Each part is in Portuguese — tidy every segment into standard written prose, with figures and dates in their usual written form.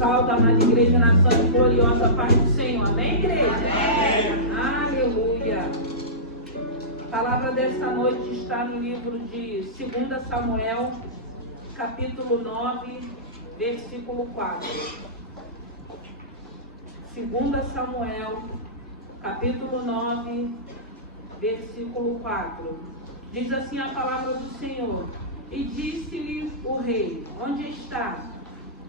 Salve, amada igreja, na sua gloriosa paz do Senhor. Amém, igreja? Amém. Aleluia. A palavra dessa noite está no livro de 2 Samuel, capítulo 9, versículo 4. 2 Samuel, capítulo 9, versículo 4. Diz assim a palavra do Senhor: E disse-lhe o rei: Onde está?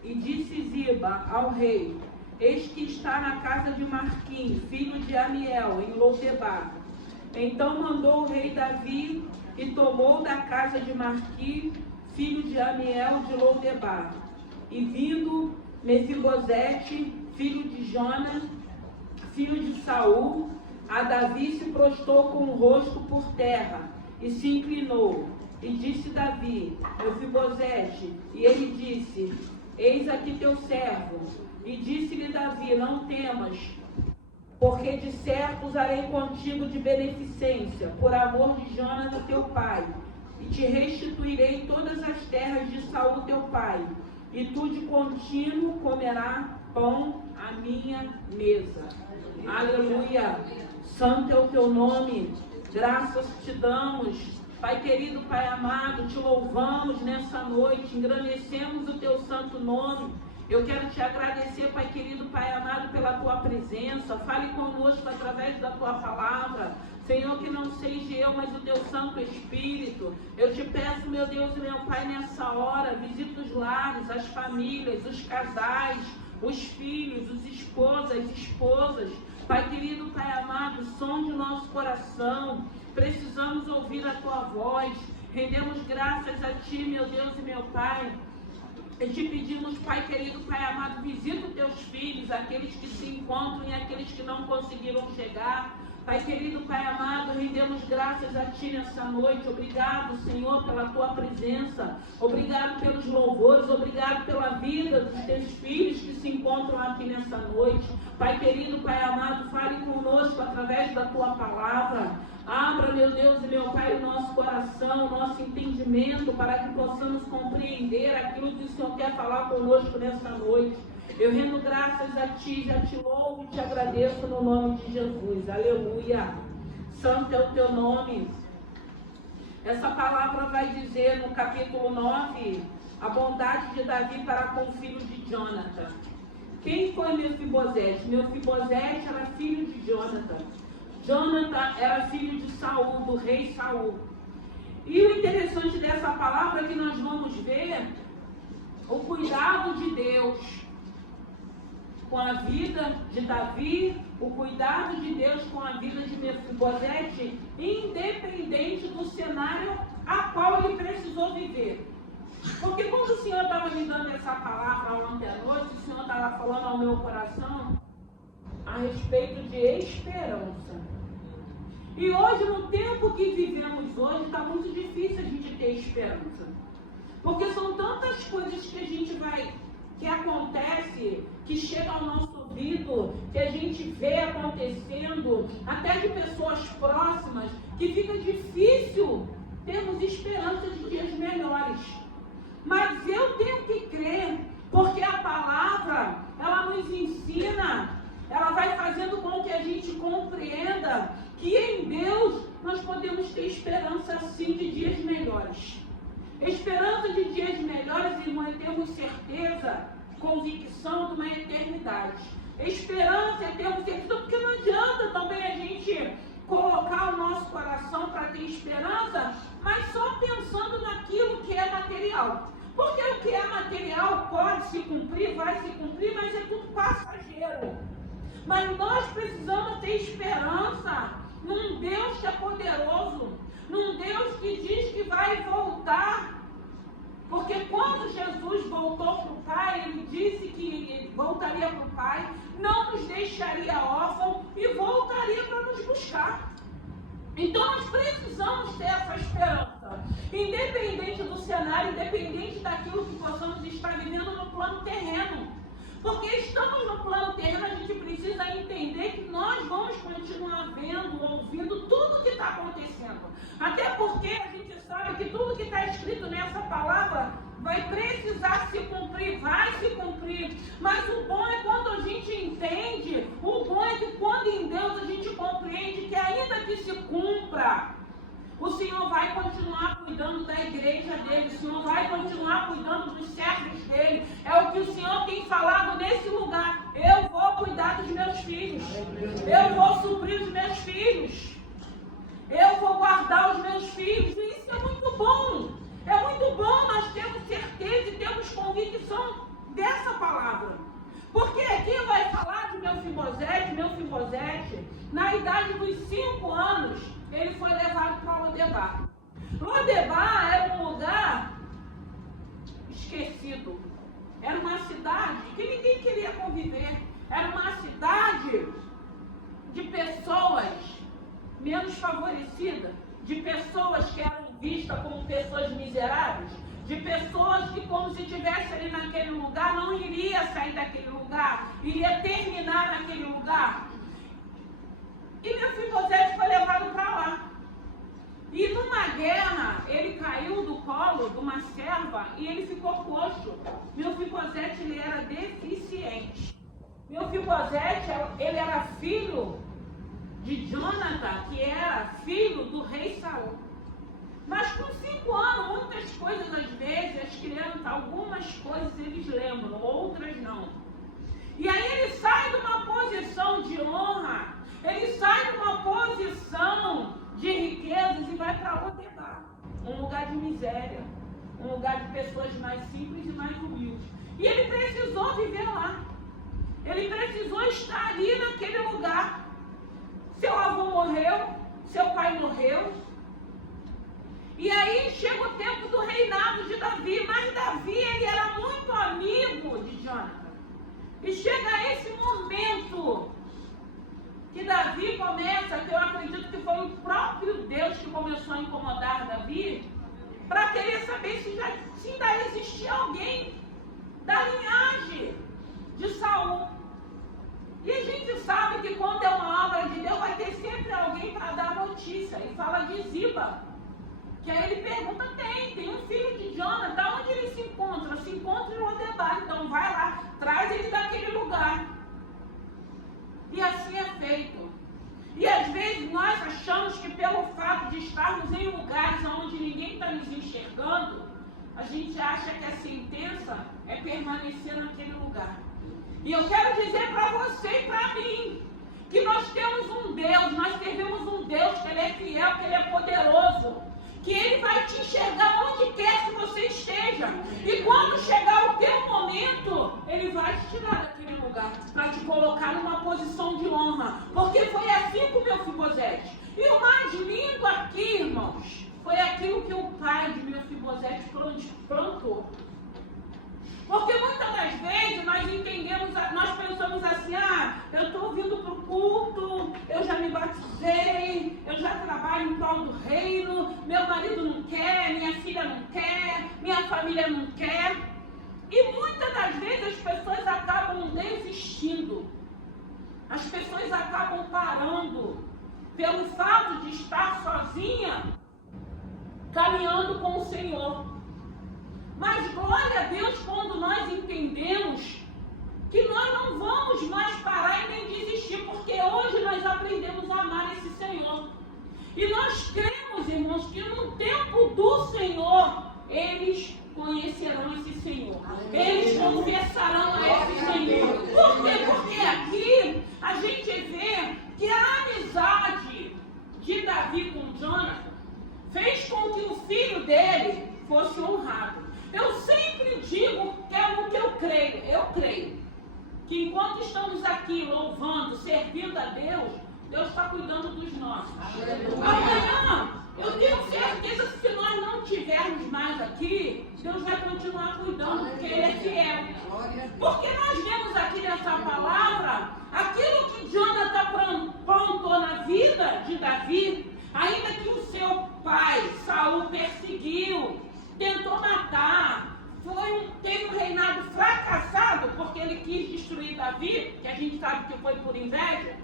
E disse Ziba ao rei: Eis que está na casa de Marquim, filho de Amiel, em Lodebar. Então mandou o rei Davi e tomou da casa de Marquim, filho de Amiel, de Lodebar. E vindo Mefibosete, filho de Jonas, filho de Saul, a Davi se prostrou com o rosto por terra e se inclinou. E disse Davi: Mefibosete. E ele disse: Eis aqui teu servo. E disse-lhe Davi: Não temas, porque de certo usarei contigo de beneficência, por amor de Jonas teu pai, e te restituirei todas as terras de Saul teu pai, e tu de contínuo comerás pão à minha mesa. Aleluia. Santo é o teu nome, graças te damos. Pai querido, Pai amado, te louvamos nessa noite, engrandecemos o teu santo nome. Eu quero te agradecer, Pai querido, Pai amado, pela tua presença. Fale conosco através da tua palavra. Senhor, que não seja eu, mas o teu Santo Espírito. Eu te peço, meu Deus e meu Pai, nessa hora, visita os lares, as famílias, os casais, os filhos, os esposas, as esposas. Pai querido, Pai amado, sonde o nosso coração. Precisamos ouvir a tua voz. Rendemos graças a ti, meu Deus e meu Pai. E te pedimos, Pai querido, Pai amado, visita os teus filhos, aqueles que se encontram e aqueles que não conseguiram chegar. Pai querido, Pai amado, rendemos graças a ti nessa noite. Obrigado, Senhor, pela tua presença. Obrigado pelos louvores. Obrigado pela vida dos teus filhos que se encontram aqui nessa noite. Pai querido, Pai amado, fale conosco através da tua palavra. Abra, meu Deus e meu Pai, o nosso coração, o nosso entendimento, para que possamos compreender aquilo que o Senhor quer falar conosco nessa noite. Eu rendo graças a ti, já te louvo e te agradeço no nome de Jesus. Aleluia. Santo é o teu nome. Essa palavra vai dizer no capítulo 9, a bondade de Davi para com o filho de Jonathan. Quem foi Mefibosete? Mefibosete era filho de Jonathan. Jonathan era filho de Saul, do rei Saul. E o interessante dessa palavra é que nós vamos ver o cuidado de Deus com a vida de Davi, o cuidado de Deus com a vida de Mefibosete, independente do cenário a qual ele precisou viver. Porque quando o Senhor estava me dando essa palavra ontem à noite, o Senhor estava falando ao meu coração a respeito de esperança. E hoje, no tempo que vivemos hoje, está muito difícil a gente ter esperança. Porque são tantas coisas que a gente que acontece, que chega ao nosso ouvido, que a gente vê acontecendo, até de pessoas próximas, que fica difícil termos esperança de dias melhores. Mas eu tenho que crer, porque a palavra, ela nos ensina, ela vai fazendo com que a gente compreenda que em Deus nós podemos ter esperança sim de dias melhores. Esperança de dias melhores, irmão, é termos certeza, convicção de uma eternidade. Esperança é termos certeza, porque não adianta também a gente colocar o nosso coração para ter esperança, mas só pensando naquilo que é material. Porque o que é material pode se cumprir, vai se cumprir, mas é tudo passageiro. Mas nós precisamos ter esperança num Deus que é poderoso, num Deus que diz que vai voltar. Porque quando Jesus voltou para o Pai, ele disse que ele voltaria para o Pai, não nos deixaria órfãos e voltaria para nos buscar. Então nós precisamos ter essa esperança, independente do cenário, independente daquilo que possamos estar vivendo no plano terreno. Porque estamos no plano terreno, a gente precisa entender que nós vamos continuar vendo, ouvindo tudo que está acontecendo. Até porque a gente sabe que tudo que está escrito nessa palavra vai precisar se cumprir, vai se cumprir. Mas o bom é quando a gente entende, o bom é que quando em Deus a gente compreende que ainda que se cumpra, o Senhor vai continuar cuidando da igreja dele, o Senhor vai continuar cuidando dos servos dele. É o que o Senhor tem falado nesse lugar. Eu vou cuidar dos meus filhos, eu vou suprir os meus filhos, eu vou guardar os meus filhos. E isso é muito bom. É muito bom nós termos certeza e termos convicção dessa palavra. Porque aqui vai falar de Mefibosete, na idade dos 5 anos, ele foi levado para Lodebar. Lodebar era um lugar esquecido. Era uma cidade que ninguém queria conviver. Era uma cidade de pessoas menos favorecidas, de pessoas que eram vistas como pessoas miseráveis, de pessoas que, como se estivesse ali naquele lugar, não iria sair daquele lugar, iria terminar naquele lugar. E Mefibosete foi levado para lá. E numa guerra, ele caiu do colo de uma serva e ele ficou coxo. Mefibosete, ele era deficiente. Mefibosete, ele era filho de Jonathan, que era filho do rei Saul. Mas com 5 anos, muitas coisas, às vezes, as crianças, algumas coisas eles lembram, outras não. E aí ele sai de uma posição de honra, ele sai de uma posição de riquezas e vai para Lodebar, um lugar de miséria, um lugar de pessoas mais simples e mais humildes. E ele precisou viver lá, ele precisou estar ali naquele lugar. Seu avô morreu, seu pai morreu. E aí chega o tempo do reinado de Davi, mas Davi, ele era muito amigo de Jonathan. E chega esse momento que Davi começa, que eu acredito que foi o próprio Deus que começou a incomodar Davi, para querer saber se ainda existia alguém da linhagem de Saul. E a gente sabe que quando é uma obra de Deus, vai ter sempre alguém para dar notícia. E fala de Ziba. Que aí ele pergunta, tem um filho de Jonathan, onde ele se encontra? Se encontra em Lodebar, então vai lá, traz ele daquele lugar. E assim é feito. E às vezes nós achamos que pelo fato de estarmos em lugares onde ninguém está nos enxergando, a gente acha que a sentença é permanecer naquele lugar. E eu quero dizer para você e para mim, que nós temos um Deus, nós servimos um Deus que Ele é fiel, que Ele é poderoso, que Ele vai te enxergar onde quer que você esteja. E quando chegar o teu momento, Ele vai te tirar daquele lugar, para te colocar numa posição de honra. Porque foi assim com Mefibosete. E o mais lindo aqui, irmãos, foi aquilo que o pai de Mefibosete plantou. Porque muitas das vezes nós entendemos, nós pensamos assim, eu estou vindo para o culto, eu já me batizei, eu já trabalho em prol do reino, meu marido não quer, minha filha não quer, minha família não quer. E muitas das vezes as pessoas acabam desistindo, as pessoas acabam parando, pelo fato de estar sozinha, caminhando com o Senhor. Mas glória a Deus quando nós entendemos que nós não vamos mais parar e nem desistir, porque hoje nós aprendemos a amar esse Senhor. E nós cremos, irmãos, que no tempo do Senhor, eles conhecerão esse Senhor. Eles confessarão a esse Senhor. Por quê? Porque aqui a gente vê que a amizade de Davi com Jonathan fez com que o filho dele fosse honrado. Eu sempre digo que é o que eu creio. Eu creio que enquanto estamos aqui louvando, servindo a Deus, Deus está cuidando dos nossos. Amanhã, eu tenho certeza que se nós não estivermos mais aqui, Deus vai continuar cuidando, porque Ele é fiel. Porque nós vemos aqui nessa palavra, aquilo que Jonathan plantou na vida de Davi, ainda que o seu pai, Saul, perseguiu, tentou matar, teve um reinado fracassado, porque ele quis destruir Davi, que a gente sabe que foi por inveja.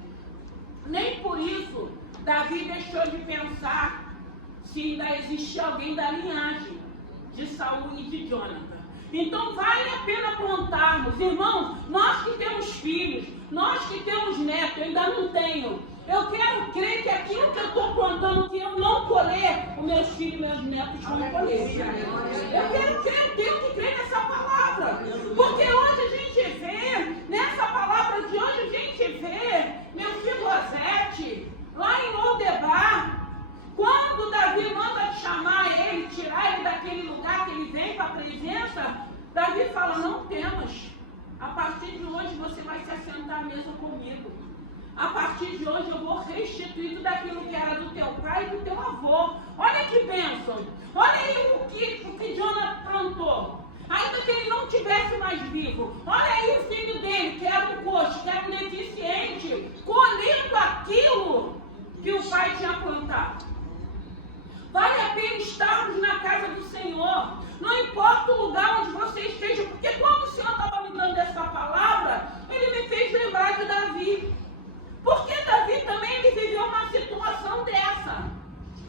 Nem por isso Davi deixou de pensar se ainda existia alguém da linhagem de Saul e de Jonathan. Então vale a pena plantarmos. Irmãos, nós que temos filhos, nós que temos netos, eu ainda não tenho. Eu quero crer que aquilo que eu estou plantando, que eu não colher, os meus filhos e meus netos vão colher. Eu quero crer, eu tenho que crer nessa palavra. Porque hoje a gente vê, nessa palavra de hoje a gente vê, meu filho Rosete, lá em Lodebar, quando Davi manda chamar ele, tirar ele daquele lugar que ele vem para a presença, Davi fala, não temas, a partir de hoje você vai se assentar à mesa comigo. A partir de hoje eu vou restituir tudo aquilo que era do teu pai e do teu avô. Olha que bênção. Olha aí o que Jonas plantou. Ainda que ele não estivesse mais vivo. Olha aí o filho dele, que era um coxo, que era um deficiente, colhendo aquilo que o pai tinha plantado. Vale a pena estarmos na casa do Senhor. Não importa o lugar onde você esteja. Porque quando o Senhor estava me dando essa palavra, ele me fez lembrar de Davi. Porque Davi também ele viveu uma situação dessa,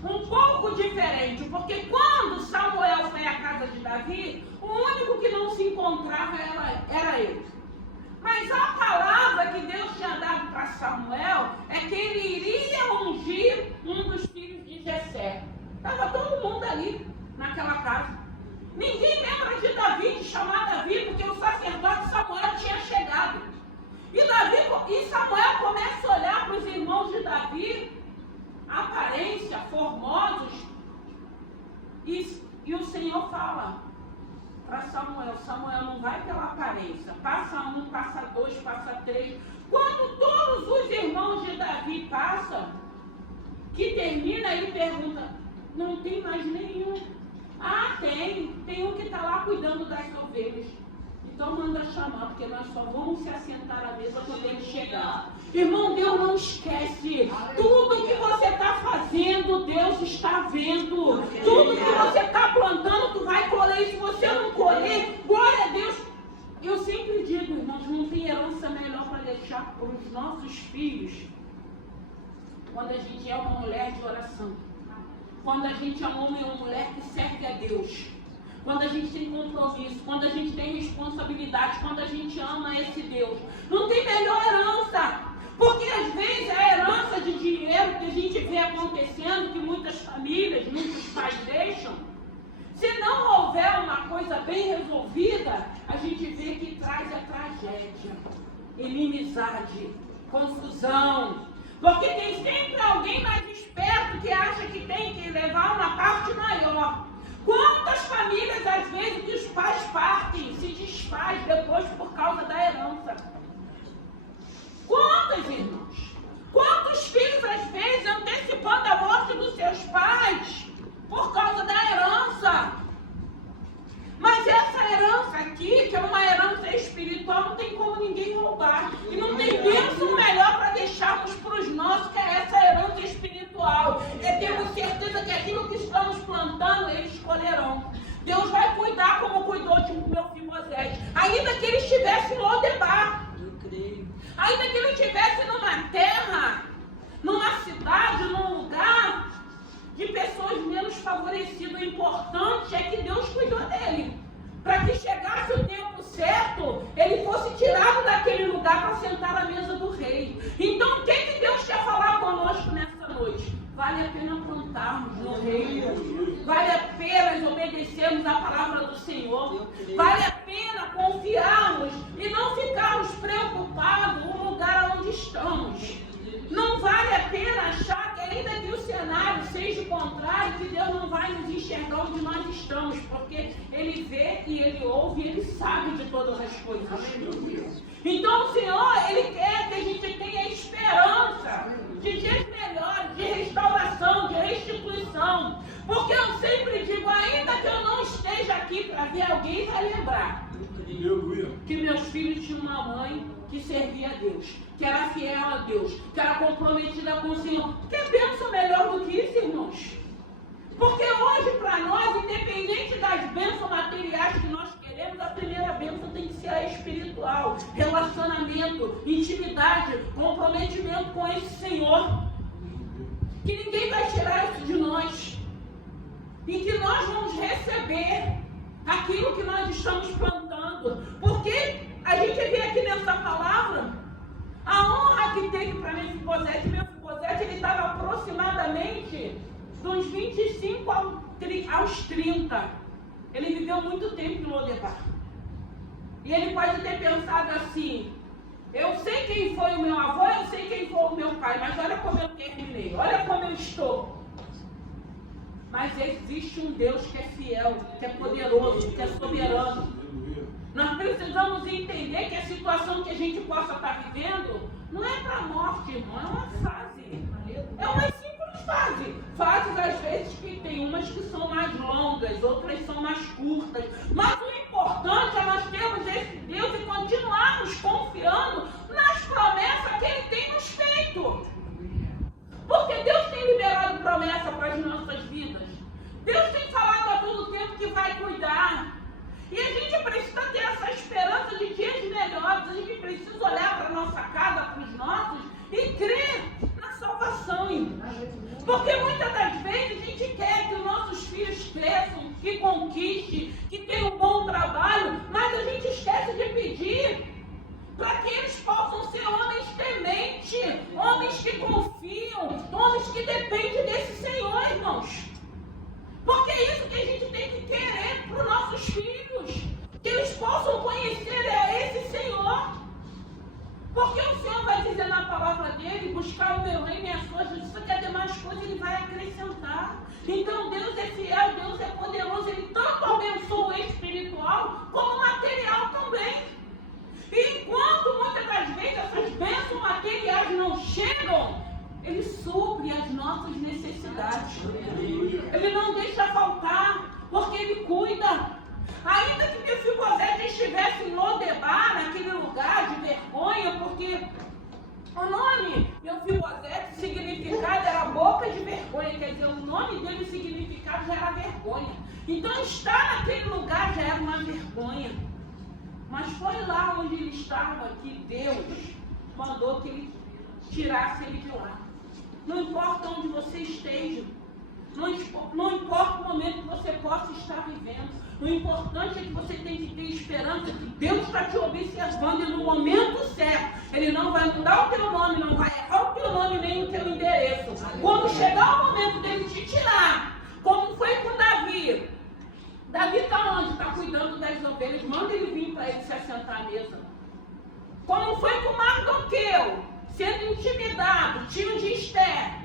um pouco diferente, porque quando Samuel foi à casa de Davi, o único que não se encontrava era ele. Mas a palavra que Deus tinha dado para Samuel é que ele iria ungir um dos filhos de Jessé. Estava todo mundo ali, naquela casa. Ninguém lembra de Davi, de chamar Davi, porque o sacerdote Samuel tinha chegado. E Samuel começa a olhar para os irmãos de Davi, aparência, formosos, e o Senhor fala para Samuel, Samuel não vai pela aparência, passa um, passa dois, passa três. Quando todos os irmãos de Davi passam, que termina, ele pergunta, não tem mais nenhum. Ah, tem um que está lá cuidando das ovelhas. Então manda chamar, porque nós só vamos se assentar à mesa quando ele chegar. Irmão, Deus não esquece. Tudo que você está fazendo, Deus está vendo. Tudo que você está plantando, tu vai colher. E se você não colher, glória a Deus. Eu sempre digo, irmãos, não tem herança melhor para deixar para os nossos filhos. Quando a gente é uma mulher de oração. Quando a gente é um homem ou uma mulher que serve a Deus. Quando a gente tem compromisso, quando a gente tem responsabilidade, quando a gente ama esse Deus. Não tem melhor herança. Porque às vezes a herança de dinheiro que a gente vê acontecendo, que muitas famílias, muitos pais deixam, se não houver uma coisa bem resolvida, a gente vê que traz a tragédia, inimizade, confusão. Porque tem sempre alguém mais esperto que acha que tem que levar uma parte maior. Quantas famílias, às vezes, que os pais partem, se desfaz depois por causa da herança? Quantas, irmãos? Quantos filhos, às vezes, antecipando a morte dos seus pais por causa da herança? Mas essa herança aqui, que é uma herança espiritual, não tem como ninguém roubar. E não tem bênção melhor para deixarmos para os nossos que é essa herança espiritual. Temos certeza que aquilo que estamos plantando, eles colherão. Deus vai cuidar como cuidou de meu filho Rosete. Ainda que ele estivesse em Lodebar. Eu creio. Ainda que ele estivesse numa terra, numa cidade, num lugar de pessoas menos favorecidas. O importante é que Deus cuidou dele. Para que chegasse o tempo certo, ele fosse tirado daquele lugar para sentar à mesa do rei. Então, o que Deus quer falar conosco nessa noite? Vale a pena plantarmos no reino. Vale a pena obedecermos a palavra do Senhor. Vale a pena confiarmos e não ficarmos preocupados no lugar onde estamos. Não vale a pena achar que ainda que o cenário seja o contrário, que Deus não vai nos enxergar onde nós estamos, porque Ele vê e Ele ouve e Ele sabe de todas as coisas. Então o Senhor, Ele quer que a gente tenha esperança de dias melhores, de restauração, de restituição. Porque eu sempre digo, ainda que eu não esteja aqui para ver, alguém vai lembrar que meus filhos tinham uma mãe que servia a Deus, que era fiel a Deus, que era comprometida com o Senhor. Que bênção melhor do que isso, irmãos? Porque hoje, para nós, independente das bênçãos materiais que nós queremos, a primeira bênção tem que ser a espiritual. Relacionamento, intimidade, comprometimento com esse Senhor. Que ninguém vai tirar isso de nós. E que nós vamos receber aquilo que nós estamos aos 30, ele viveu muito tempo em Lodebar. E ele pode ter pensado assim: eu sei quem foi o meu avô, eu sei quem foi o meu pai, mas olha como eu terminei, olha como eu estou. Mas existe um Deus que é fiel, que é poderoso, que é soberano. Nós precisamos entender que a situação que a gente possa estar vivendo não é para a morte, irmão, é uma fase. É uma simples fase. Fases, às vezes, que tem umas que são mais longas, outras são mais curtas. Mas o importante é nós termos esse Deus e continuarmos confiando nas promessas que Ele tem nos feito. Porque Deus tem liberado promessa para as nossas vidas. Deus tem falado a todo tempo que vai cuidar. E a gente precisa ter essa esperança de dias melhores. A gente precisa olhar para a nossa casa, para os nossos, e crer na salvação, irmãos. Porque muitas das vezes a gente quer que os nossos filhos cresçam, que conquistem, que tenham um bom trabalho, mas a gente esquece de pedir para que eles possam ser homens tementes, homens que confiam, homens que dependem desse Senhor, irmãos. Porque é isso que a gente tem que querer para os nossos filhos, que eles possam conhecer a esse Senhor. Porque o Senhor vai dizer na palavra dele: buscar o meu reino e a sua justiça, que as demais coisas Ele vai acrescentar. Então Deus é fiel, Deus é poderoso, Ele tanto abençoa o espiritual como o material também. E enquanto muitas das vezes essas bênçãos materiais não chegam, Ele supre as nossas necessidades. Ele não deixa faltar, porque Ele cuida. Ainda que Mefibosete estivesse em Lodebar, naquele lugar de vergonha, porque o nome Mefibosete, significado era boca de vergonha, quer dizer, o nome dele, o significado já era vergonha. Então estar naquele lugar já era uma vergonha. Mas foi lá onde ele estava que Deus mandou que ele tirasse ele de lá. Não importa onde você esteja, não importa o momento que você possa estar vivendo, o importante é que você tem que ter esperança que Deus está te observando e no momento certo, Ele não vai mudar o teu nome, não vai errar o teu nome nem o teu endereço. Quando chegar o momento dele te tirar, como foi com Davi. Davi está onde? Está cuidando das ovelhas, manda ele vir para ele se assentar à mesa. Como foi com Mardoqueu, sendo intimidado, tio de Esther,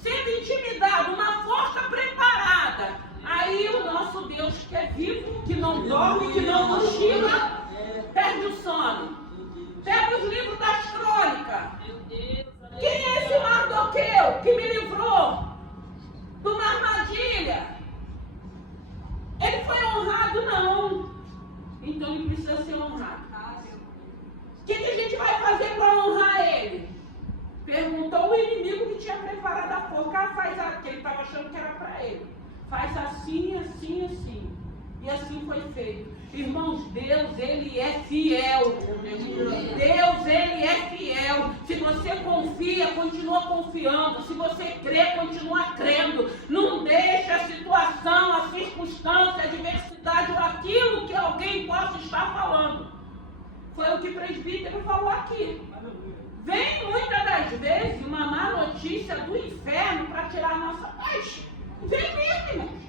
sendo intimidado, uma força preparada. Aí o nosso Deus, que é vivo, que não dorme, que não cochila, perde o sono. Pega os livros das crônicas. Quem é esse Mardoqueu que me livrou de uma armadilha? Ele foi honrado? Não. Então ele precisa ser honrado. O que a gente vai fazer para honrar ele? Perguntou o inimigo que tinha preparado a forca. Faz que ele estava achando que era para ele. Faz assim, assim, assim. E assim foi feito. Irmãos, Deus, Ele é fiel. Deus, Ele é fiel. Se você confia, continua confiando. Se você crê, continua crendo. Não deixe a situação, a circunstância, a adversidade ou aquilo que alguém possa estar falando. Foi o que o presbítero falou aqui. Vem muitas das vezes uma má notícia do inferno para tirar a nossa paz. Vem mesmo, irmãos.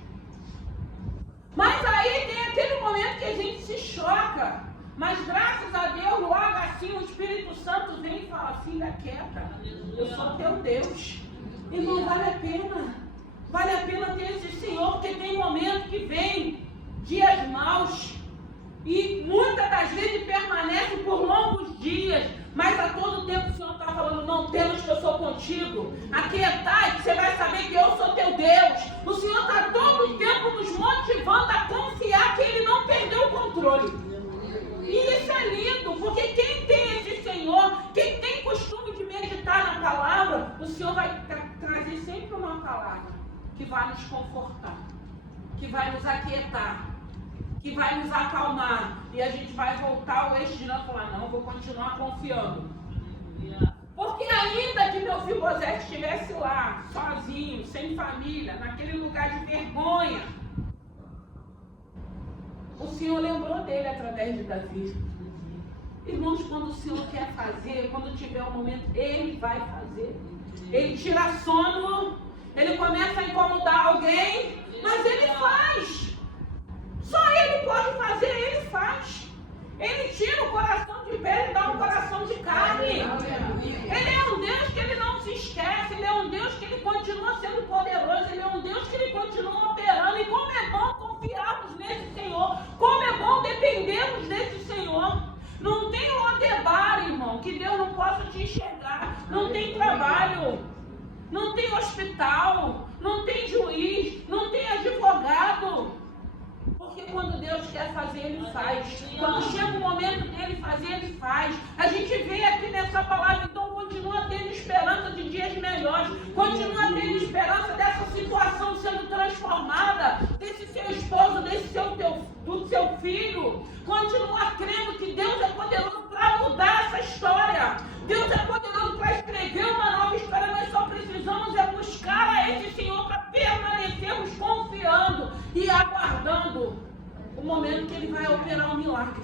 Mas aí tem aquele momento que a gente se choca. Mas graças a Deus, logo assim, o Espírito Santo vem e fala: filha, quieta, eu sou teu Deus. Irmão, vale a pena. Vale a pena ter esse Senhor, porque tem momento que vem dias maus. E muitas das vezes permanece por longos dias. Mas a todo tempo o Senhor está falando: não temas que eu sou contigo. Aquietai, que você vai saber que eu sou teu Deus. O Senhor está todo tempo nos motivando a confiar que Ele não perdeu o controle. E isso é lindo, porque quem tem esse Senhor, quem tem costume de meditar na palavra, o Senhor vai trazer sempre uma palavra que vai nos confortar, que vai nos aquietar, que vai nos acalmar, e a gente vai voltar ao eixo de não falar: não, vou continuar confiando. Porque ainda que Mefibosete estivesse lá, sozinho, sem família, naquele lugar de vergonha, o Senhor lembrou dele através de Davi. Irmãos, quando o Senhor quer fazer, quando tiver um momento, Ele vai fazer. Ele tira sono, Ele começa a incomodar alguém, Mas Ele faz. Só Ele pode fazer, Ele faz. Ele tira o coração de pedra e dá um coração de carne. Ele é um Deus que Ele não se esquece. Ele é um Deus que Ele continua sendo poderoso. Ele é um Deus que Ele continua operando. E como é bom confiarmos nesse Senhor. Como é bom dependermos desse Senhor. Não tem Lodebar, irmão, que Deus não possa te enxergar. Não tem trabalho. Não tem hospital. Não tem juiz. Não tem advogado. Porque quando Deus quer fazer, Ele faz. Quando chega o momento dele fazer, Ele faz. A gente vê aqui nessa palavra, então continua tendo esperança de dias melhores. Continua tendo esperança dessa situação sendo transformada. Desse seu esposo, do seu filho. Continua crendo que Deus é poderoso para mudar essa história. Deus é poderoso para escrever uma nova história. Nós só precisamos buscar a esse Senhor para permanecermos confiando e aguardando o momento que Ele vai operar um milagre.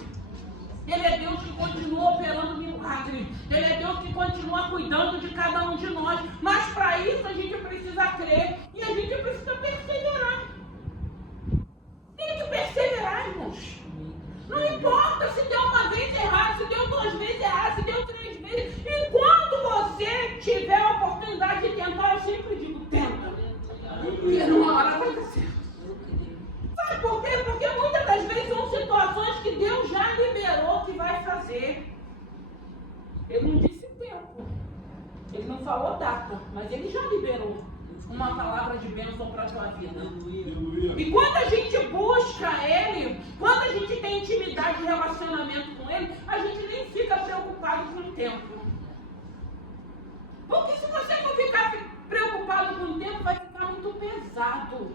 Ele é Deus que continua operando milagre. Ele é Deus que continua cuidando de cada um de nós. Mas para isso a gente precisa crer e a gente precisa perseverar. Tem que perseverar, irmãos. Não importa se deu uma vez errado, se deu 2 vezes errado, se deu 3 vezes. Enquanto você tiver a oportunidade de tentar, eu sempre digo, tenta. Porque numa hora vai dar certo. Sabe por quê? Porque muitas das vezes são situações que Deus já liberou que vai fazer. Ele não disse tempo. Ele não falou data, mas Ele já liberou uma palavra de bênção para a tua vida. E quando a gente busca Ele, quando a gente tem intimidade e relacionamento com Ele, a gente nem fica preocupado com o tempo. Porque se você não ficar preocupado com o tempo, vai ficar muito pesado.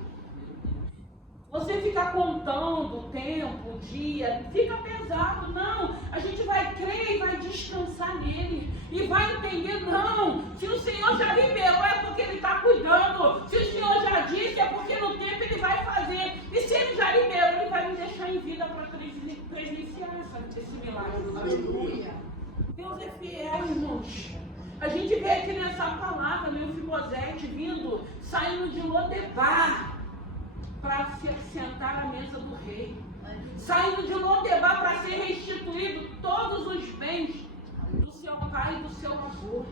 Você ficar contando o tempo, o dia, fica pesado. Não, a gente vai crer e vai descansar nele. E vai entender, não, se o Senhor já liberou é porque Ele está cuidando. Se o Senhor já disse é porque no tempo Ele vai fazer. E se Ele já liberou, Ele vai me deixar em vida para presenciar esse milagre. Aleluia. Deus é fiel, irmãos. A gente vê aqui nessa palavra, Mefibosete vindo, saindo de Lodebar para se sentar à mesa do rei. Saindo de Lodebar para ser restituído todos os bens do seu pai e do seu avô.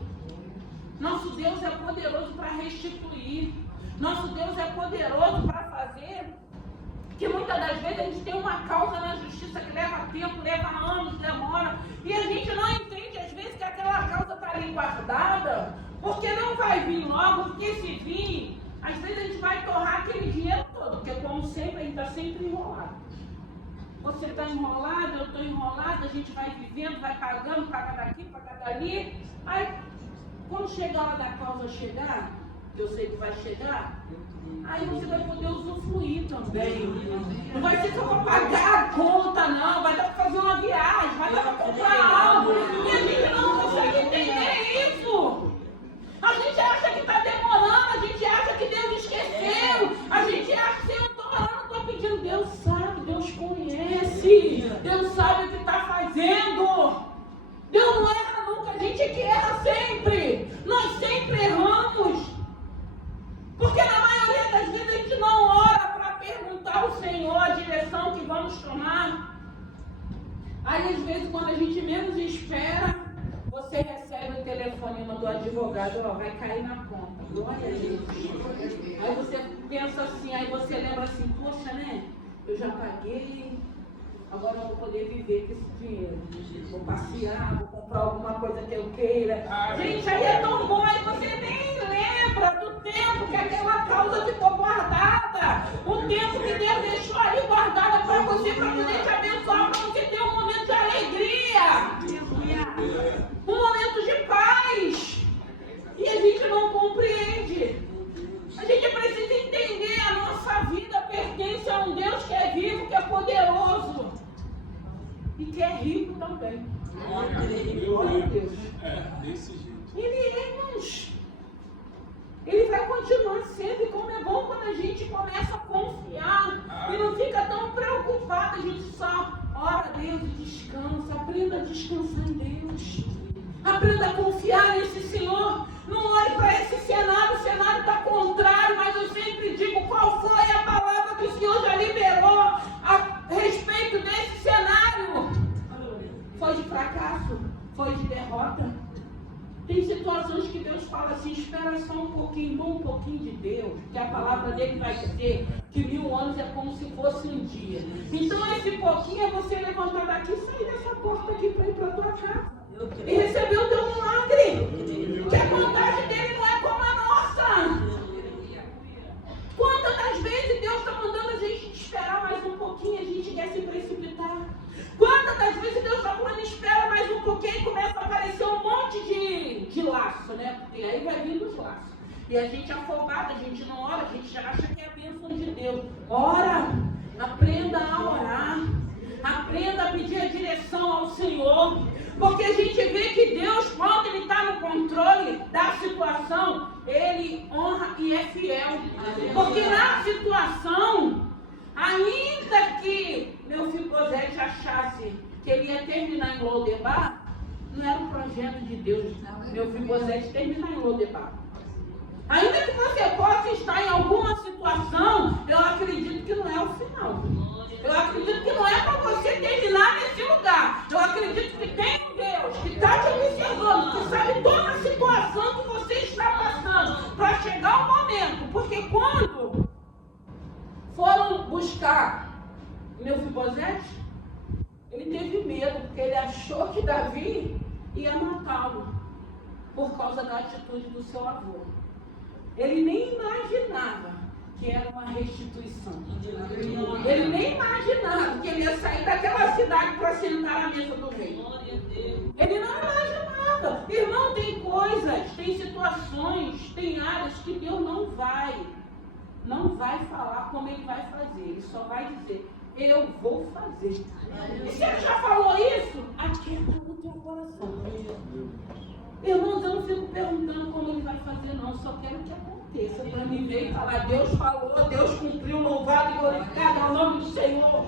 Nosso Deus é poderoso para restituir. Nosso Deus é poderoso para fazer. Que muitas das vezes a gente tem uma causa na justiça que leva tempo, leva anos, demora. E a gente não entende às vezes que aquela causa está ali guardada. Porque não vai vir logo, porque se vir, às vezes a gente vai torrar aquele dinheiro todo. Porque como sempre, a gente está sempre enrolado. Você está enrolado, eu estou enrolado, a gente vai vivendo, vai pagando, paga daqui, paga dali. Aí, quando chegar a hora da causa chegar, que eu sei que vai chegar, aí você vai poder usufruir também. Não vai ser só para pagar a conta, não. Vai dar para fazer uma viagem, vai dar para comprar algo. E a gente não consegue entender isso. A gente acha que está demorando, a gente acha que Deus esqueceu. A gente acha que eu estou orando, estou pedindo. Deus sabe, Deus conhece. Deus sabe o que está fazendo. Deus não erra nunca, a gente é que erra sempre. Nós sempre erramos. Porque na maioria das vezes a gente não ora para perguntar ao Senhor a direção que vamos tomar. Aí às vezes quando a gente menos espera, você recebe o telefonema do advogado, ó, vai cair na conta. Glória a Deus. Aí você pensa assim, aí você lembra assim, poxa, né? Eu já paguei, agora eu vou poder viver com esse dinheiro. Vou passear, vou comprar alguma coisa que eu queira. Gente, aí é tão bom, aí você nem lembra do tempo que aquela causa ficou guardada. O tempo que Deus deixou ali guardada para você, para poder te abençoar, para você ter um momento de alegria. Um momento de paz. E a gente não compreende. A gente precisa entender, a nossa vida pertence a um Deus que é vivo, que é poderoso e que é rico também. Glória a Deus. Desse jeito. Ele vai continuar sendo, e como é bom quando a gente começa a confiar e não fica tão preocupado, a gente só ora a Deus e descansa. Aprenda a descansar em Deus. Aprenda a confiar nesse Senhor. Não olhe para esse cenário, o cenário está contrário, mas eu sempre digo qual foi a palavra fracasso, foi de derrota. Tem situações que Deus fala assim, espera só um pouquinho, um pouquinho de Deus, que a palavra dele vai dizer que 1000 anos é como se fosse um dia. Então esse pouquinho é você levantar daqui e sair dessa porta aqui para ir para a tua casa. E receber o teu milagre. Que a contagem dele não é como a nossa. Quantas das vezes Deus está mandando a gente esperar mais um pouquinho, a gente quer se precipitar. Quantas das vezes Deus está falando, espera mais um pouquinho e começa a aparecer um monte de laço, né? E aí vai vindo os laços. E a gente é afobado, a gente não ora, a gente já acha que é a bênção de Deus. Ora, aprenda a orar, aprenda a pedir a direção ao Senhor. Porque a gente vê que Deus, quando Ele está no controle da situação, Ele honra e é fiel. Porque na situação, ainda que Mefibosete achasse que ele ia terminar em Lodebar, não era o projeto de Deus Mefibosete terminar em Lodebar. Ainda que você possa estar em alguma situação, eu acredito que não é o final. Eu acredito que não é para você terminar nesse lugar. Eu acredito que tem um Deus que está te observando, que sabe toda a situação que você está passando, para chegar o momento. Porque quando foram buscar Mefibosete, ele teve medo, porque ele achou que Davi ia matá-lo por causa da atitude do seu avô. Ele nem imaginava que era uma restituição. Ele nem imaginava que ele ia sair daquela cidade para sentar à mesa do rei. Ele não imaginava. Irmão, tem coisas, tem situações, tem áreas que Deus não vai falar como Ele vai fazer. Ele só vai dizer, eu vou fazer. E se Ele já falou isso, aquieta no teu coração. Irmãos, eu não fico perguntando como Ele vai fazer, não. Eu só quero que aconteça para mim ver e falar, Deus falou, Deus cumpriu, louvado e glorificado ao nome do Senhor.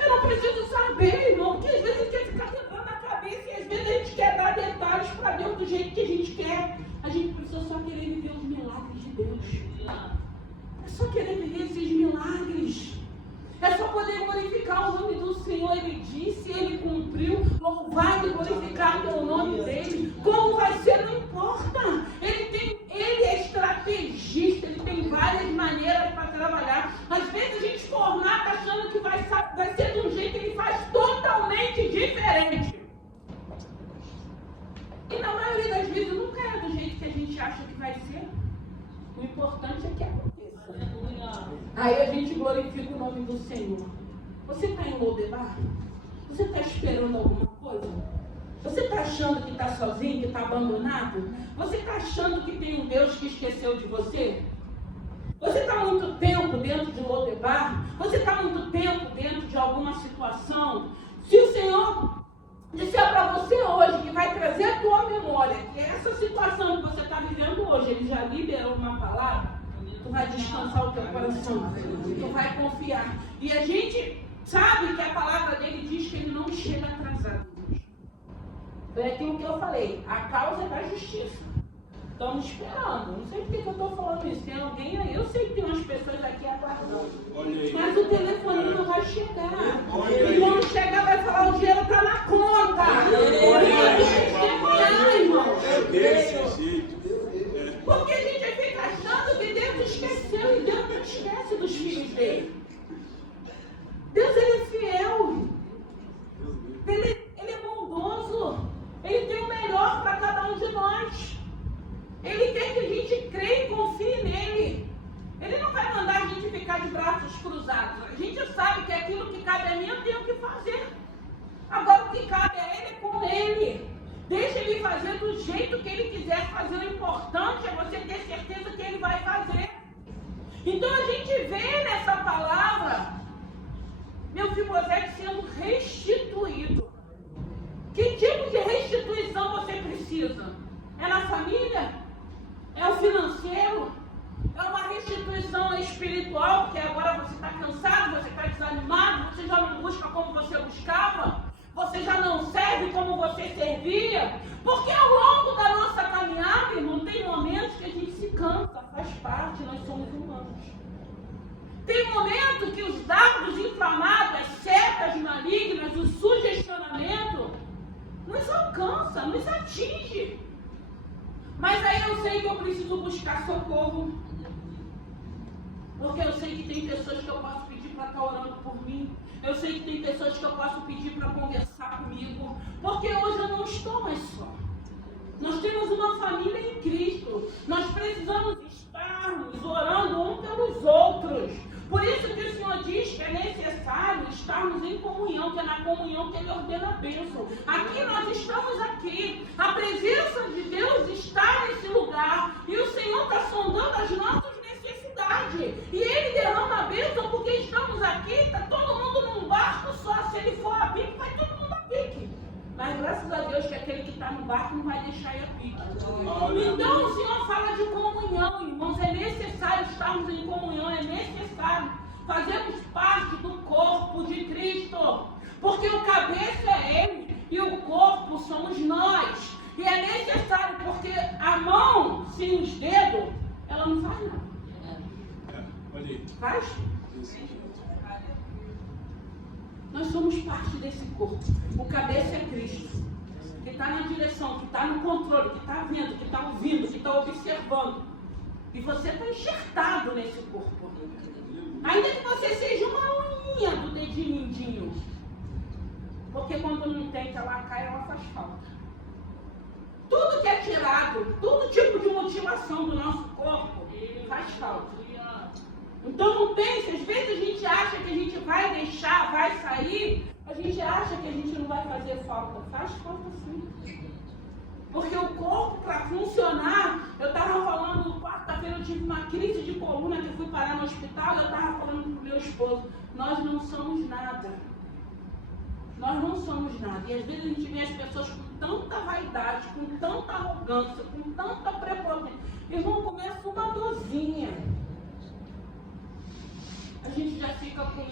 Eu não preciso saber, irmão, porque às vezes a gente quer ficar quebrando a cabeça e às vezes a gente quer dar detalhes para Deus do jeito que a gente quer. A gente precisa só querer viver os milagres de Deus. É só querer viver esses milagres. É só poder glorificar o nome do Senhor. Ele disse, Ele cumpriu. Louvado e glorificado é o nome dEle. Como vai ser, não importa. Ele é estrategista. Ele tem várias maneiras para trabalhar. Às vezes a gente formata achando que vai ser de um jeito que Ele faz totalmente diferente. E na maioria das vezes nunca é do jeito que a gente acha que vai ser. O importante é que aconteça. Aí a gente glorifica o nome do Senhor. Você está em Lodebar? Você está esperando alguma coisa? Você está achando que está sozinho, que está abandonado? Você está achando que tem um Deus que esqueceu de você? Você está muito tempo dentro de Lodebar? Você está muito tempo dentro de alguma situação? Se o Senhor disser para você hoje que vai trazer a tua memória, que essa situação que você está vivendo hoje, Ele já liberou uma palavra, tu vai descansar o teu coração, tu vai confiar. E a gente sabe que a palavra dele diz que Ele não chega atrasado. É aquilo que eu falei, a causa é da justiça. Estamos esperando, não sei por que eu estou falando isso, tem alguém aí, eu sei que tem umas pessoas aqui aguardando, mas o telefone não vai chegar. E quando chegar vai falar, o dinheiro está na conta. Porque a gente fica achando que Deus esqueceu, e Deus não esquece dos filhos dele. Deus, Ele é fiel. Ele é bondoso. Ele tem o melhor para cada um de nós. Ele quer que a gente creia e confie nele. Ele não vai mandar a gente ficar de braços cruzados. A gente sabe que aquilo que cabe a mim eu tenho que fazer. Agora o que cabe a Ele é com Ele. Deixa Ele fazer do jeito que Ele quiser fazer. O importante é você ter certeza que Ele vai fazer. Então a gente vê nessa palavra Mefibosete sendo restituído. Que tipo de restituição você precisa? É na família? É o financeiro? É uma restituição espiritual, porque agora você está cansado, você está desanimado, você já não busca como você buscava, você já não serve como você servia, porque ao longo da nossa caminhada, irmão, tem momentos que a gente se cansa, faz parte, nós somos humanos. Tem momento que os dardos inflamados, as setas malignas, o sugestionamento, nos alcança, nos atinge. Mas aí eu sei que eu preciso buscar socorro. Porque eu sei que tem pessoas que eu posso pedir para estar orando por mim. Eu sei que tem pessoas que eu posso pedir para conversar comigo. Porque hoje eu não estou mais só. Nós temos uma família em Cristo. Nós precisamos estarmos orando uns pelos outros. Por isso que o Senhor diz que é necessário estarmos em comunhão, que é na comunhão que Ele ordena a bênção. Aqui nós estamos aqui. A presença de Deus está nesse lugar. E o Senhor está sondando as nossas necessidades. E Ele derrama a bênção porque estamos aqui. Está todo mundo num barco só. Se Ele for a pique, vai todo mundo a pique. Mas graças a Deus que aquele que está no barco não vai deixar ir a pique. Então o Senhor fala de comunhão, irmãos. É necessário estarmos em comunhão. É necessário fazermos parte do corpo de Cristo. Porque o cabeça é Ele e o corpo somos nós. E é necessário porque a mão sem os dedos, ela não faz nada. Faz? Nós somos parte desse corpo. O cabeça é Cristo, que está na direção, que está no controle, que está vendo, que está ouvindo, que está observando. E você está enxertado nesse corpo. Ainda que você seja uma unha do dedinho mindinho. Porque quando não tem, que ela cai, ela faz falta. Tudo que é tirado, todo tipo de mutilação do nosso corpo faz falta. Então não pense, às vezes a gente acha que a gente vai deixar, vai sair, a gente acha que a gente não vai fazer falta. Faz falta sim. Porque o corpo, para funcionar, eu estava falando, quarta-feira eu tive uma crise de coluna, que eu fui parar no hospital, eu estava falando para o meu esposo, nós não somos nada. Nós não somos nada. E às vezes a gente vê as pessoas com tanta vaidade, com tanta arrogância, com tanta prepotência. Irmão, começa uma dorzinha. A gente já fica com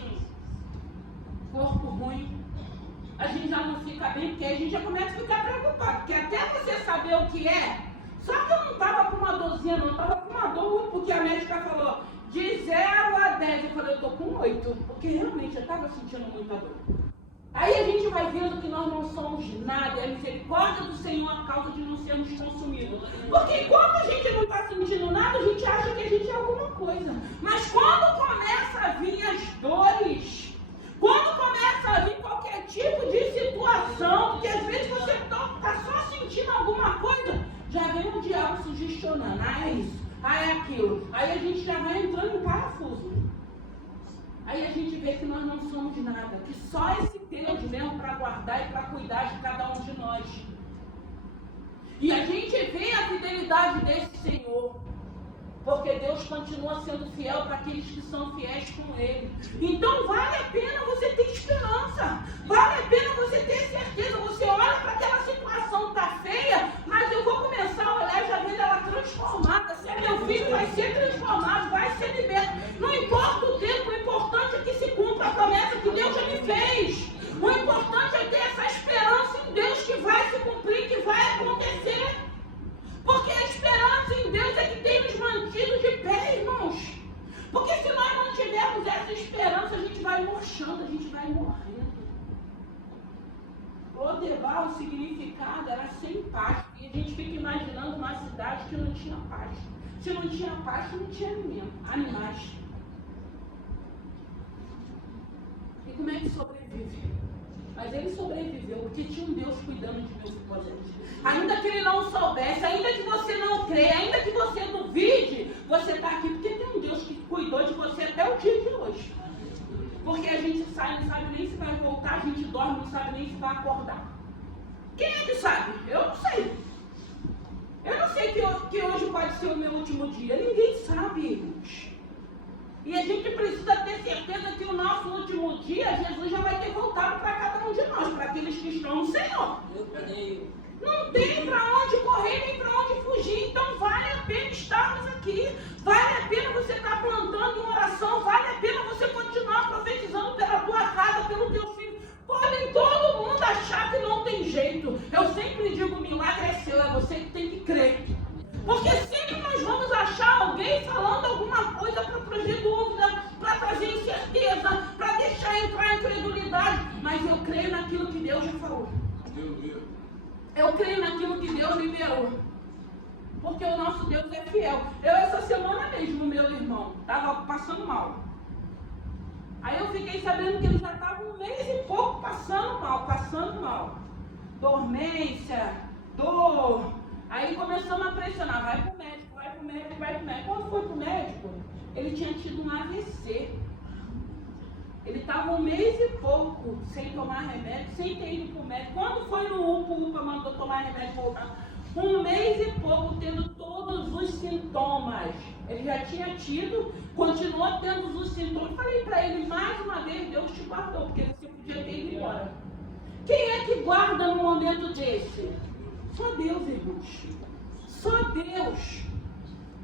corpo ruim. A gente já não fica bem, porque a gente já começa a ficar preocupado. Porque até você saber o que é, só que eu não estava com uma dorzinha, não. Eu estava com uma dor, porque a médica falou de 0 a 10. Eu falei, eu estou com 8, porque realmente eu estava sentindo muita dor. Aí a gente vai vendo que nós não somos nada, é a misericórdia do Senhor a causa de não sermos consumidos. Porque enquanto a gente não está sentindo nada, a gente acha que a gente é alguma coisa. Mas quando começa a vir as dores, quando começa a vir qualquer tipo de situação, porque às vezes você está só sentindo alguma coisa, já vem o diabo sugestionando, é isso, é aquilo. Aí a gente já vai entrando em parafuso. Aí a gente vê que nós não somos nada, que só esse Deus mesmo para guardar e para cuidar de cada um de nós. E a gente vê a fidelidade desse Senhor, porque Deus continua sendo fiel para aqueles que são fiéis com Ele. Então vale a pena você ter esperança, vale a pena você ter certeza. Você olha para aquela situação, está feia, mas eu vou começar a olhar já vendo ela transformada. Se é meu filho, vai ser transformado, vai ser liberto. Não importa o tempo, o importante é que se cumpra a promessa que Deus já me fez. O importante é ter essa esperança em Deus que vai se cumprir, que vai acontecer. Porque a esperança em Deus é que tem nos mantido de pé, irmãos. Porque se nós não tivermos essa esperança, a gente vai murchando, a gente vai morrendo. Lodebar, o significado era sem paz. E a gente fica imaginando uma cidade que não tinha paz. Se não tinha paz, não tinha alimento, animais. E como é que sobrevive? Mas ele sobreviveu porque tinha um Deus cuidando de meus projetos. Ainda que ele não soubesse, ainda que você não creia, ainda que você duvide, você está aqui porque tem um Deus que cuidou de você até o dia de hoje. Porque a gente sai, não sabe nem se vai voltar, a gente dorme, não sabe nem se vai acordar. Quem é que sabe? Eu não sei. Eu não sei que hoje pode ser o meu último dia. Ninguém sabe, irmãos. E a gente precisa ter certeza que o nosso último dia, Jesus já vai ter voltado para cada um de nós, para aqueles que estão no Senhor. Não tem para onde correr, nem para onde fugir. Então vale a pena estarmos aqui. Vale a pena você estar plantando em oração. Vale a pena você continuar profetizando pela tua casa, pelo teu filho. Podem todo mundo achar que não tem jeito. Eu sempre digo, o milagre é seu, é você que tem que crer. Porque sempre nós vamos achar alguém falando alguma coisa para trazer dúvida, para trazer incerteza, para deixar entrar em incredulidade. Mas eu creio naquilo que Deus já falou. Eu creio naquilo que Deus liberou. Porque o nosso Deus é fiel. Eu, essa semana mesmo, meu irmão, estava passando mal. Aí eu fiquei sabendo que ele já estava 1 mês e pouco passando mal. Dormência, dor. Aí começamos a pressionar, vai pro médico. Quando foi pro médico, ele tinha tido um AVC. Ele estava 1 mês e pouco sem tomar remédio, sem ter ido pro médico. Quando foi no UPA, o UPA mandou tomar remédio voltar. 1 mês e pouco tendo todos os sintomas. Ele já tinha tido, continuou tendo os sintomas. Falei para ele, mais uma vez, Deus te guardou, porque você podia ter ido embora. Quem é que guarda num momento desse? Só Deus, irmãos. Só Deus.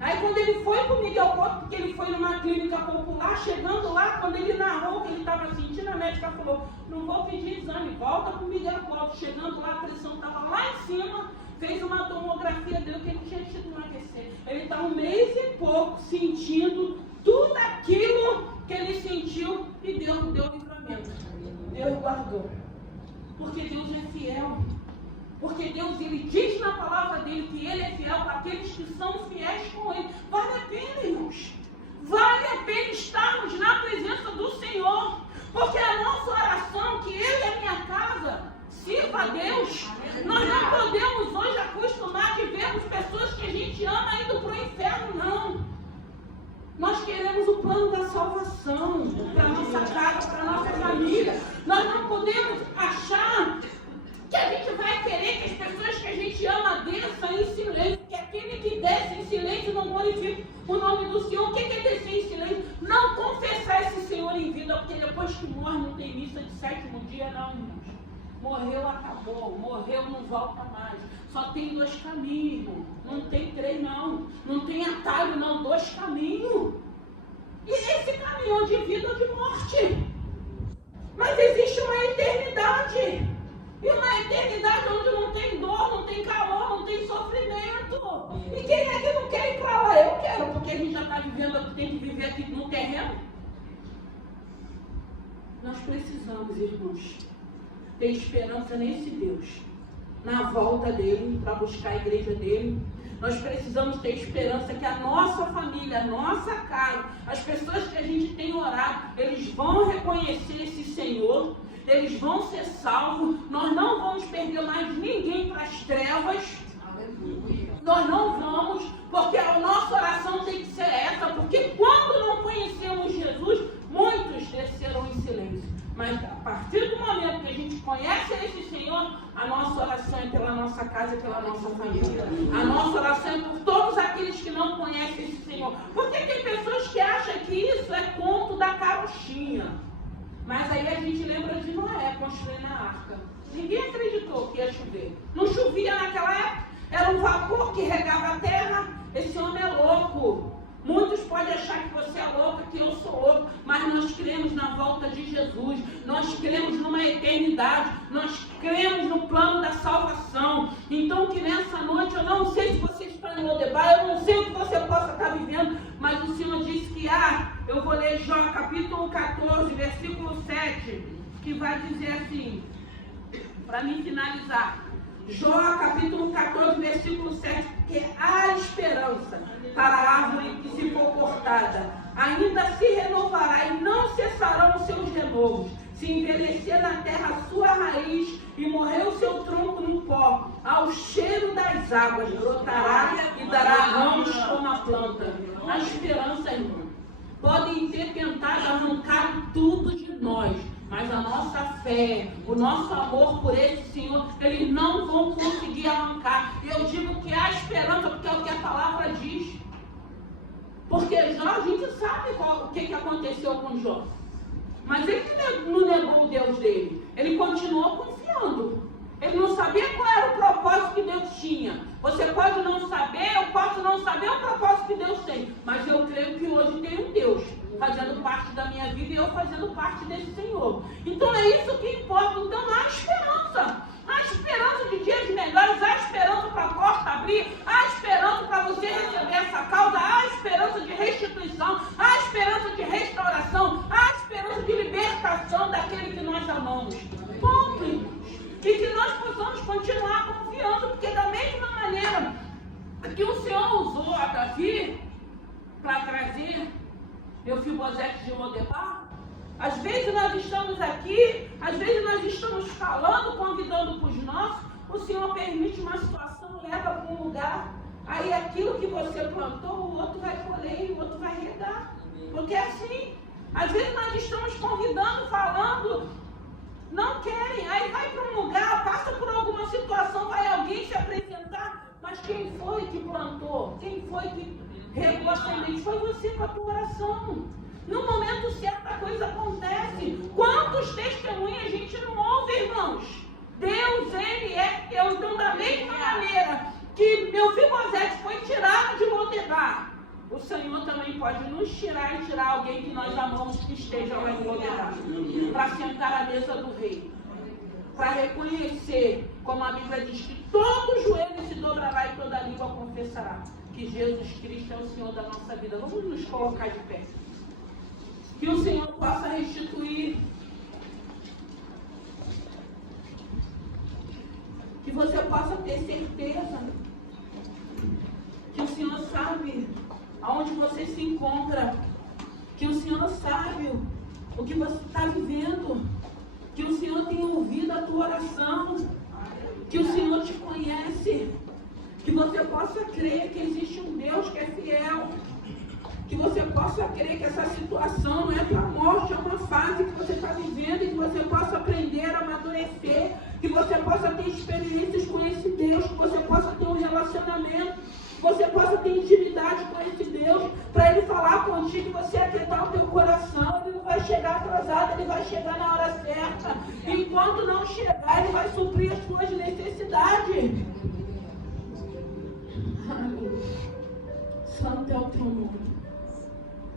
Aí quando ele foi com o Miguel Couto, porque ele foi numa clínica popular, chegando lá, quando ele narrou que ele estava sentindo, a médica falou, não vou pedir exame, volta com o Miguel Couto. Chegando lá, a pressão estava lá em cima, fez uma tomografia, deu que ele tinha tido um AVC. Ele está 1 mês e pouco sentindo tudo aquilo que ele sentiu e Deus deu livramento. Deus guardou. Porque Deus é fiel. Porque Deus, ele diz na palavra dele que ele é fiel para aqueles que são fiéis com ele. Vale a pena, irmãos. Vale a pena estarmos na presença do Senhor. Porque a nossa oração, que eu e a minha casa sirva a Deus. Nós não podemos hoje acostumar de vermos pessoas que a gente ama indo para o inferno, não. Nós queremos o plano da salvação para a nossa casa, para a nossa família. Nós não podemos achar que a gente vai querer que as pessoas que a gente ama desçam em silêncio, que aquele que desce em silêncio não glorifica o nome do Senhor. O que é descer em silêncio? Não confessar esse Senhor em vida, porque depois que morre não tem missa de 7º dia, não, irmãos. Morreu, acabou. Morreu, não volta mais. Só tem 2 caminhos, irmão. Não tem 3, não. Não tem atalho, não. 2 caminhos. E esse caminho de vida ou de morte. Mas existe uma eternidade. E uma eternidade onde não tem dor, não tem calor, não tem sofrimento. E quem é que não quer ir para lá? Eu quero, porque a gente já está vivendo, tem que viver aqui no terreno. Nós precisamos, irmãos, ter esperança nesse Deus, na volta dele, para buscar a igreja dele. Nós precisamos ter esperança que a nossa família, a nossa casa, as pessoas que a gente tem orado, eles vão reconhecer esse Senhor. Eles vão ser salvos, nós não vamos perder mais ninguém para as trevas. Aleluia. Nós não vamos, porque a nossa oração tem que ser essa, porque quando não conhecemos Jesus, muitos desceram em silêncio. Mas a partir do momento que a gente conhece esse Senhor, a nossa oração é pela nossa casa e pela nossa família. A nossa oração é por todos aqueles que não conhecem esse Senhor. Porque tem pessoas que acham que isso é conto da carochinha. Mas aí a gente lembra de Noé construindo a arca. Ninguém acreditou que ia chover. Não chovia naquela época. Era um vapor que regava a terra. Esse homem é louco. Muitos podem achar que você é louca, que eu sou louco. Mas nós cremos na volta de Jesus. Nós cremos numa eternidade. Nós cremos no plano da salvação. Então que nessa noite, eu não sei se você está em Lodebar, eu não sei o que você possa estar vivendo, mas o Senhor disse que eu vou ler Jó capítulo 14, versículo 7, que vai dizer assim, para mim finalizar. Jó capítulo 14, versículo 7, que há esperança para a árvore que se for cortada, ainda se renovará e não cessarão os seus renovos. Se envelhecer na terra a sua raiz e morrer o seu tronco no pó, ao cheiro das águas brotará e dará ramos como a planta. A esperança, irmão. Podem ter tentado arrancar tudo de nós, mas a nossa fé, o nosso amor por esse Senhor, eles não vão conseguir arrancar. E eu digo que há esperança, porque é o que a palavra diz. Porque Jó, a gente sabe o que aconteceu com Jó. Mas ele não negou o Deus dele. Ele continuou confiando. Ele não sabia qual era o propósito que Deus tinha. Você pode não saber, eu posso não saber o propósito que Deus tem. Mas eu creio que hoje tem um Deus fazendo parte da minha vida e eu fazendo parte desse Senhor. Então é isso que importa. Então há esperança. Há esperança de dias melhores. Há esperança para a porta abrir. Há esperança para você receber essa causa. Há esperança de restituição. Há esperança de restauração. Há esperança de libertação daquele que nós amamos. Ponto, irmãos. E que nós possamos continuar confiando. que o Senhor usou a Davi para trazer Mefibosete de Lodebar. Às vezes nós estamos aqui, às vezes nós estamos falando, convidando para os nossos, o Senhor permite uma situação, leva para um lugar, aí aquilo que você plantou, o outro vai colher e o outro vai regar. Porque é assim, às vezes nós estamos convidando, falando, não querem, aí vai para um lugar, passa por alguma situação, vai alguém se apresentar, mas quem foi que plantou? Quem foi que regou a semente? Foi você com a tua oração. No momento certo a coisa acontece. Quantos testemunhos a gente não ouve, irmãos? Deus, Ele é Deus. Então, da mesma maneira que Mefibosete foi tirado de Lodebar, o Senhor também pode nos tirar e tirar alguém que nós amamos que esteja lá em Lodebar, para sentar à mesa do rei, para reconhecer, como a Bíblia diz, que todo joelho se dobrará e toda língua confessará que Jesus Cristo é o Senhor da nossa vida. Vamos nos colocar de pé. Que o Senhor possa restituir. Que você possa ter certeza que o Senhor sabe aonde você se encontra. Que o Senhor sabe o que você está vivendo. Que o Senhor tem ouvido a tua oração. Que o Senhor te conhece. Que você possa crer que existe um Deus que é fiel. Que você possa crer que essa situação não é para a morte, é uma fase que você está vivendo e que você possa aprender a amadurecer, que você possa ter experiências com esse Deus, que você possa ter um relacionamento, que você possa ter intimidade com esse Deus, para Ele falar contigo e você aquietar o teu coração. Ele não vai chegar atrasado, Ele vai chegar na hora certa. E enquanto não chegar, Ele vai suprir as suas necessidades. Santo é o teu nome.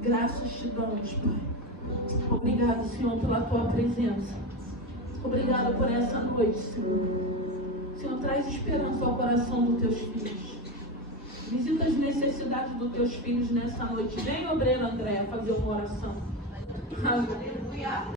Graças te damos, Pai. Obrigado, Senhor, pela tua presença. Obrigado por essa noite, Senhor. Senhor, traz esperança ao coração dos teus filhos. Visita as necessidades dos teus filhos nessa noite. Vem, obreiro André, fazer uma oração. Aleluia.